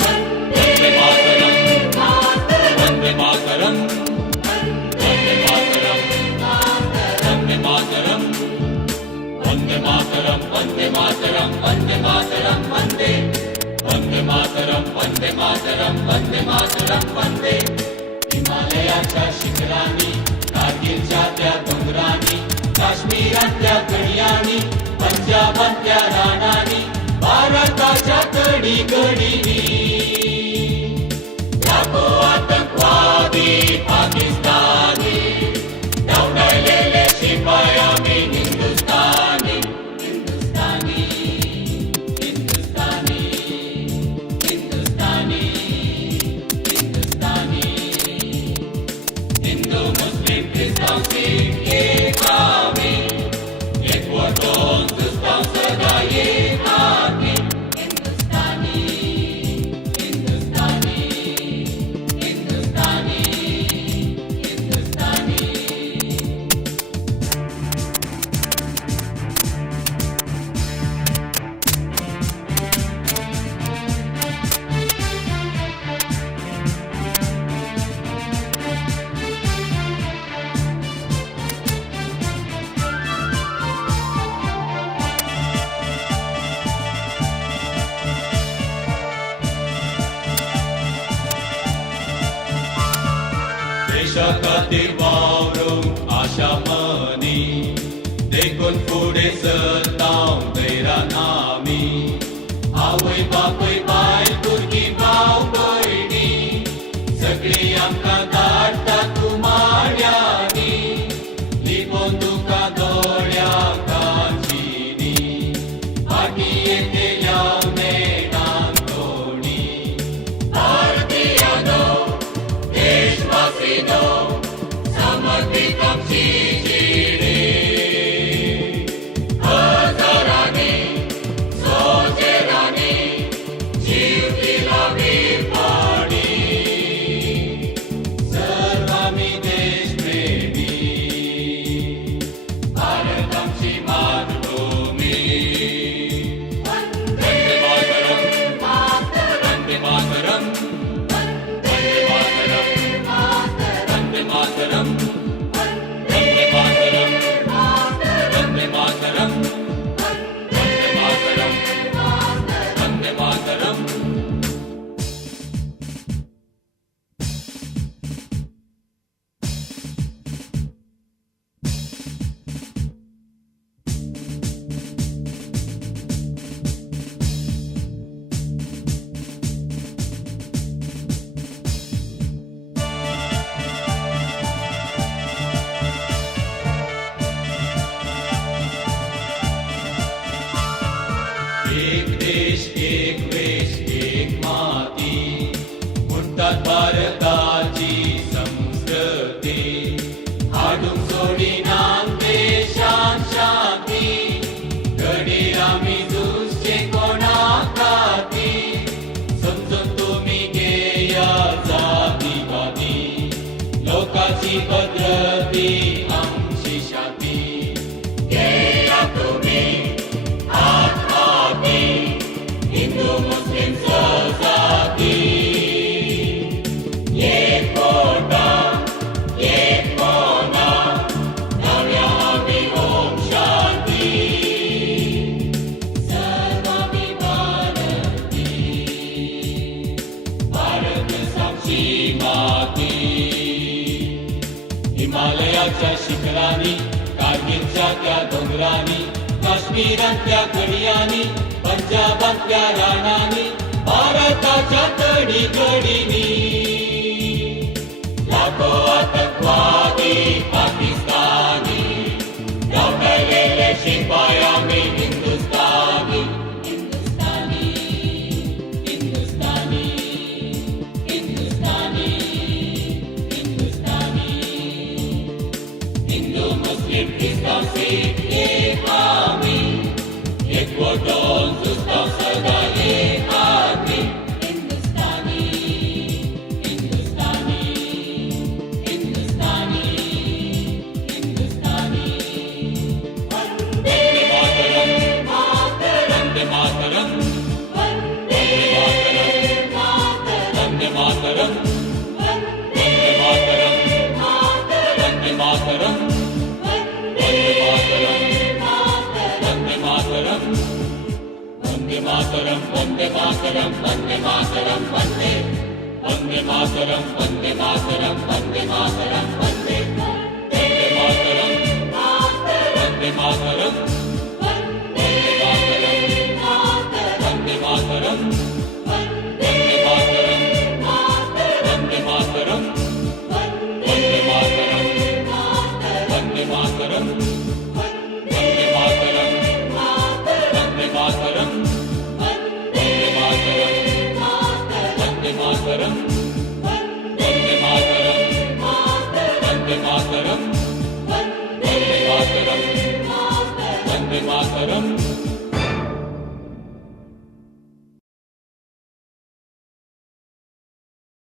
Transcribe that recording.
मातरम वंदे मातरम वंदे मातरम वंदे मातरम वंदे मातरम वंदे मातरम वंदे मातरम वंदे मातरम वंदे वंदे मातरम वंदे मातरम वंदे मातरम वंदे हिमालयाच्या शिखरांनी कारगिलच्या त्या डोंगरांनी काश्मीरातल्या गडियांनी पंजाबातल्या रानांनी भारताच्या कडी कडिनी लाखो आतंकवादी पाकिस्तानी दौडायलेले शिपाई आम्ही हिंदुस्थानी हिंदुस्थानी हिंदुस्थानी हिंदुस्थानी हिंदुस्थानी हिंदू मुस्लिम ख्रिस्तान सिख एक आम्ही एक वतन दुश्मन सदा एक आम्ही हिंदुस्थानी हिंदुस्थानी हिंदुस्थानी हिंदुस्थानी देशाखातीर वावरूंक आशा मनी देखून फुडें सरतांव दैरान आमी आवय बापूय बायल भुरगीं भाव भयणी सगळीं आमकां धाडटा कुमाड्यांनी लिपोवन तुका दोळ्यां कांचिनी फाटीं तेल्या नेटान तोणी भारतीयानो देशवासीनो समर्पित आमची जिणे हजारांनी सोजेरांनी जीव दिला वीरपणी सर्व आमी देशप्रेमी भारत आमची मातृभूमी वंदे मातरम वंदे मातरम वंदे मातरम वंदे मातरम वंदे मातरम वंदे मातरम वंदे मातरम वंदे मातरम एक देश एक वेश एक माती म्हणटात भारताची संस्कृती हाडूंक सोडिनात देशांत शांती घडीर आमी झुजचे कोणा खातीर समजून तुमी घेया जातीवादी लोकांची भद्रती आमची शाती घेया तुमी हिंदू मुस्लिम सजाती एक कोटा एक कोना नव्या आमी ओम शांती सर्व आमी भारती भारत आमची माती हिमालयाच्या शिखरांनी कारगिलच्या त्या डोंगरांनी काश्मीरातल्या गडियांनी पंजाबातल्या रानांनी भारताच्या कडी कडिनी लाखो आतंकवादी पाकिस्तानी दौडायलेले शिपाई आम्ही हिंदुस्थानी हिंदुस्थानी हिंदुस्थानी हिंदुस्थानी हिंदुस्थानी हिंदू मुस्लिम ख्रिस्तान सिख एक आम्ही एक वतन दुश्मन सदा एक आम्ही हिंदुस्थानी हिंदुस्थानी हिंदुस्थानी ಮಾತರಂ ವಂದೇ ಮಾತರಂ ವಂದೇ ವಂದೇ ಮಾತರಂ ವಂದೇ ಮಾತರಂ ವಂದೇ ಮಾತರಂ ವಂದೇ ಮಾತರಂ ವಂದೇ ಮಾತರಂ ವಂದೇ ಮಾತರಂ ವಂದೇ ಮಾತರಂ ವಂದೇ ಮಾತರಂ ವಂದೇ ಮಾತರಂ ವಂದೇ ಮಾತರಂ ವಂದೇ ಮಾತರಂ ವಂದೇ ಮಾತರಂ ವಂದೇ ಮಾತರಂ ವಂದೇ ಮಾತರಂ ವಂದೇ ಮಾತರಂ ವಂದೇ ಮಾತರಂ ವಂದೇ ಮಾತರಂ